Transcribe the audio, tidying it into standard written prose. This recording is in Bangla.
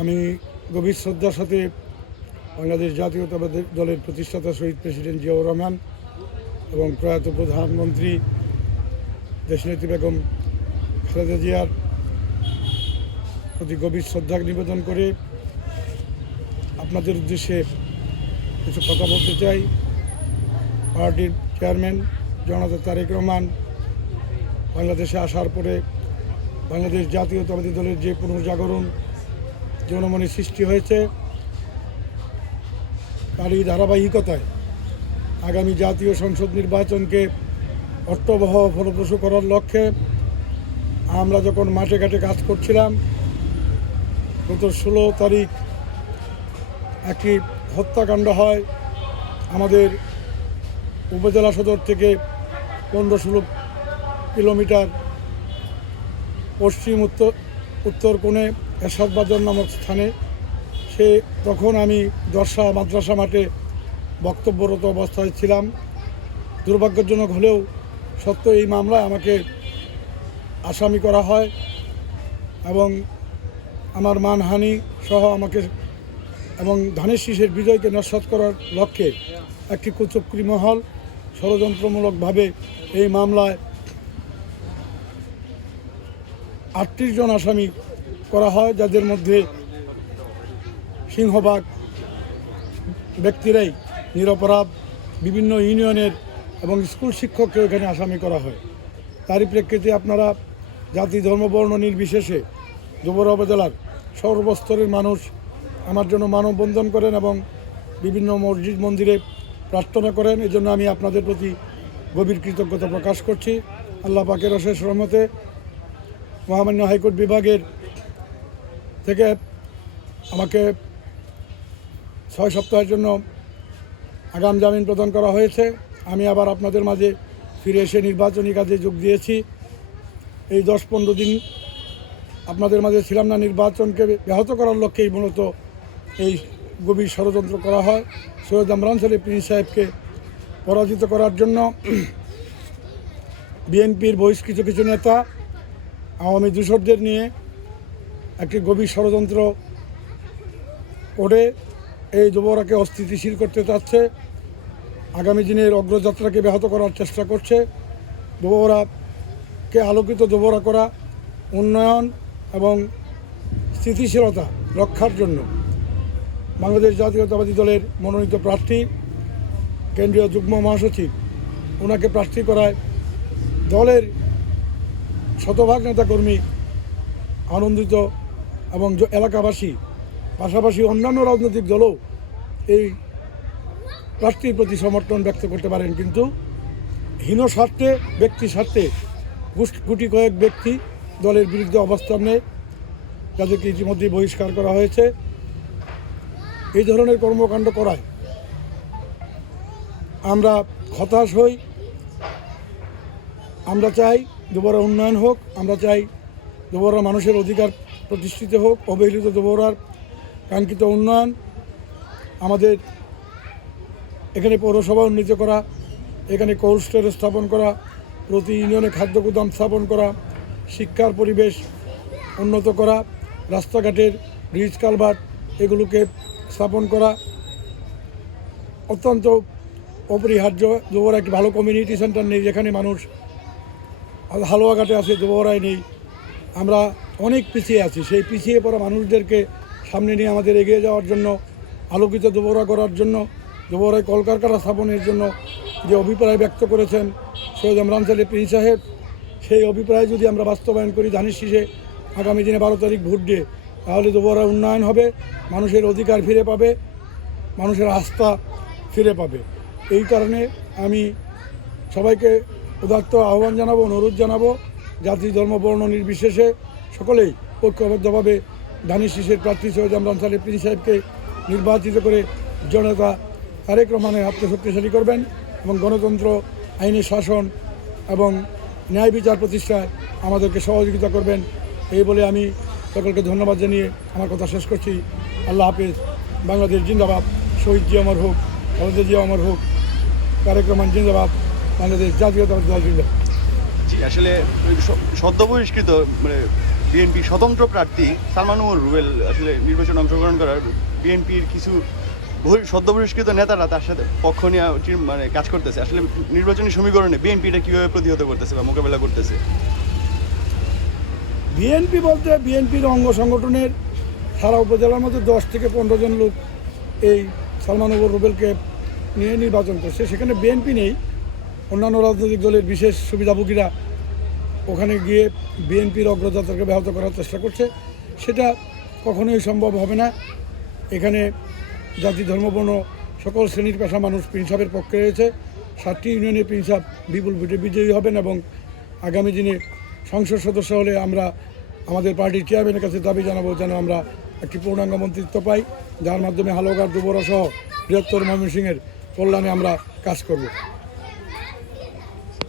আমি গভীর শ্রদ্ধার সাথে বাংলাদেশ জাতীয়তাবাদী দলের প্রতিষ্ঠাতা শহীদ প্রেসিডেন্ট জিয়াউর রহমান এবং প্রয়াত প্রধানমন্ত্রী দেশনেত্রী বেগম খালেদা জিয়ার প্রতি গভীর শ্রদ্ধা নিবেদন করে আপনাদের উদ্দেশ্যে কিছু কথা বলতে চাই। পার্টির চেয়ারম্যান জননেতা তারেক রহমান বাংলাদেশে আসার পরে বাংলাদেশ জাতীয়তাবাদী দলের যে পুনর্জাগরণ জনমনে সৃষ্টি হয়েছে, তারই ধারাবাহিকতায় আগামী জাতীয় সংসদ নির্বাচনকে অর্থবহ ফলপ্রসূ করার লক্ষ্যে আমরা যখন মাঠে ঘাটে কাজ করছিলাম, গত 16 তারিখ একটি হত্যাকাণ্ড হয় আমাদের উপজেলা সদর থেকে 15-16 কিলোমিটার পশ্চিম উত্তর কোণে এরশাদ বাজার নামক স্থানে। তখন আমি দর্শা মাদ্রাসা মাঠে বক্তব্যরত অবস্থায় ছিলাম। দুর্ভাগ্যজনক হলেও সত্য, এই মামলায় আমাকে আসামি করা হয় এবং আমার মানহানি সহ আমাকে এবং ধানের শীষের বিজয়কে নস্যাৎ করার লক্ষ্যে একটি কুচক্রী মহল ষড়যন্ত্রমূলকভাবে এই মামলায় 38 জন আসামি করা হয়, যাদের মধ্যে সিংহভাগ ব্যক্তিরাই নিরপরাধ। বিভিন্ন ইউনিয়নের এবং স্কুল শিক্ষককে এখানে আসামি করা হয়। তারই প্রেক্ষিতে আপনারা জাতি ধর্ম বর্ণ নির্বিশেষে যুবরা উপজেলার সর্বস্তরের মানুষ আমার জন্য মানববন্ধন করেন এবং বিভিন্ন মসজিদ মন্দিরে প্রার্থনা করেন। এজন্য আমি আপনাদের প্রতি গভীর কৃতজ্ঞতা প্রকাশ করছি। আল্লাহ পাকের অশেষ রহমতে মহামান্য হাইকোর্ট বিভাগের থেকে আমাকে 6 সপ্তাহের জন্য আগাম জামিন প্রদান করা হয়েছে। আমি আবার আপনাদের মাঝে ফিরে এসে নির্বাচনী কাজে যোগ দিয়েছি। এই 10-15 দিন আপনাদের মাঝে ছিলাম না, নির্বাচনকে ব্যাহত করার লক্ষ্যেই মূলত এই গভীর ষড়যন্ত্র করা হয়। সৈয়দ আমরান সাহেব প্রিন্স সাহেবকে পরাজিত করার জন্য বিএনপির বহিষ্কৃত কিছু নেতা আওয়ামী দূষরদের নিয়ে একটি গভীর ষড়যন্ত্র করে এই যুবরাকে অস্থিতিশীল করতে চাচ্ছে, আগামী দিনের অগ্রযাত্রাকে ব্যাহত করার চেষ্টা করছে। যুবরাকে আলোকিত যুবরা করা, উন্নয়ন এবং স্থিতিশীলতা রক্ষার জন্য বাংলাদেশ জাতীয়তাবাদী দলের মনোনীত প্রার্থী কেন্দ্রীয় যুগ্ম মহাসচিব, ওনাকে প্রার্থী করায় দলের শতভাগ নেতাকর্মী আনন্দিত এবং এলাকাবাসী পাশাপাশি অন্যান্য রাজনৈতিক দলও এই প্রার্থীর প্রতি সমর্থন ব্যক্ত করতে পারেন। কিন্তু হীন স্বার্থে, ব্যক্তি স্বার্থে গুটি কয়েক ব্যক্তি দলের বিরুদ্ধে অবস্থান নেয়, যাদেরকে ইতিমধ্যেই বহিষ্কার করা হয়েছে। এই ধরনের কর্মকাণ্ড করায় আমরা হতাশ হই। আমরা চাই যুবরা উন্নয়ন হোক, আমরা চাই যুবরা মানুষের অধিকার প্রতিষ্ঠিত হোক, অবহেলিত যুবরার কাঙ্ক্ষিত উন্নয়ন। আমাদের এখানে পৌরসভা উন্নীত করা, এখানে কোল্ড স্টোরেজ স্থাপন করা, প্রতি ইউনিয়নে খাদ্য গুদাম স্থাপন করা, শিক্ষার পরিবেশ উন্নত করা, রাস্তাঘাটের ব্রিজ কালভার্ট এগুলোকে স্থাপন করা অত্যন্ত অপরিহার্য। যুবরা একটি ভালো কমিউনিটি সেন্টার নেই, যেখানে মানুষ হালুয়াঘাটে আছে, যুবরাই নেই। আমরা অনেক পিছিয়ে আছি। সেই পিছিয়ে পড়া মানুষদেরকে সামনে নিয়ে আমাদের এগিয়ে যাওয়ার জন্য, আলোকিত যুবরা করার জন্য, যুবরাই কলকারখানা স্থাপনের জন্য যে অভিপ্রায় ব্যক্ত করেছেন সৈয়দ আমরান প্রিন্স সাহেব, সেই অভিপ্রায় যদি আমরা বাস্তবায়ন করি ধানের শীষে আগামী দিনে 12 তারিখ ভোট দিয়ে, তাহলে যুবরা উন্নয়ন হবে, মানুষের অধিকার ফিরে পাবে, মানুষের আস্থা ফিরে পাবে। এই কারণে আমি সবাইকে উদাত্ত আহ্বান জানাবো, অনুরোধ জানাবো, জাতি ধর্ম বর্ণ নির্বিশেষে সকলেই ঐক্যবদ্ধভাবে ধানের শীষের প্রার্থী সৈয়দ আমরান প্রিন্স সাহেবকে নির্বাচিত করে জনতা তারেক রহমানের হাতকে শক্তিশালী করবেন এবং গণতন্ত্র, আইনের শাসন এবং ন্যায় বিচার প্রতিষ্ঠায় আমাদেরকে সহযোগিতা করবেন। এই বলে আমি সকলকে ধন্যবাদ জানিয়ে আমার কথা শেষ করছি। আল্লাহ হাফেজ। বাংলাদেশ জিন্দাবাদ। শহীদ জিয়া অমর হোক, খালেদা জিয়া অমর হোক, তারেক রহমান জিন্দাবাদ। বাংলাদেশ জাতীয়তাবাদী দল জিন্দাবাদ। জি আসলে সদ্য বহিষ্কৃত মানে বিএনপি স্বতন্ত্র প্রার্থী সালমান ওমর রুবেল আসলে নির্বাচনে অংশগ্রহণ করার বিএনপির কিছু সদ্য বহিষ্কৃত নেতারা তার সাথে পক্ষ নিয়ে মানে কাজ করতেছে। আসলে নির্বাচনী সমীকরণে বিএনপি এটা কীভাবে প্রতিহত করতেছে বা মোকাবেলা করতেছে? বিএনপি বলতে বিএনপির অঙ্গ সংগঠনের সারা উপজেলার মধ্যে 10 থেকে 15 জন লোক এই সালমান ওমর রুবেলকে নিয়ে নির্বাচন করছে। সেখানে বিএনপি নেই, অন্যান্য রাজনৈতিক দলের বিশেষ সুবিধাভোগীরা ওখানে গিয়ে বিএনপির অগ্রযাত্রাকে ব্যাহত করার চেষ্টা করছে। সেটা কখনোই সম্ভব হবে না। এখানে জাতি ধর্মবর্ণ সকল শ্রেণীর পেশা মানুষ প্রিন্সাপের পক্ষে রয়েছে। 7টি ইউনিয়নের প্রিন্সাপ বিপুল ভোটে বিজয়ী হবেন এবং আগামী দিনে সংসদ সদস্য হলে আমরা আমাদের পার্টির চেয়ারম্যানের কাছে দাবি জানাবো যেন আমরা একটি পূর্ণাঙ্গ মন্ত্রিত্ব পাই, যার মাধ্যমে হালুয়াঘাট যুবরা সহ বৃহত্তর ময়মনসিংহের কল্যাণে আমরা কাজ করব।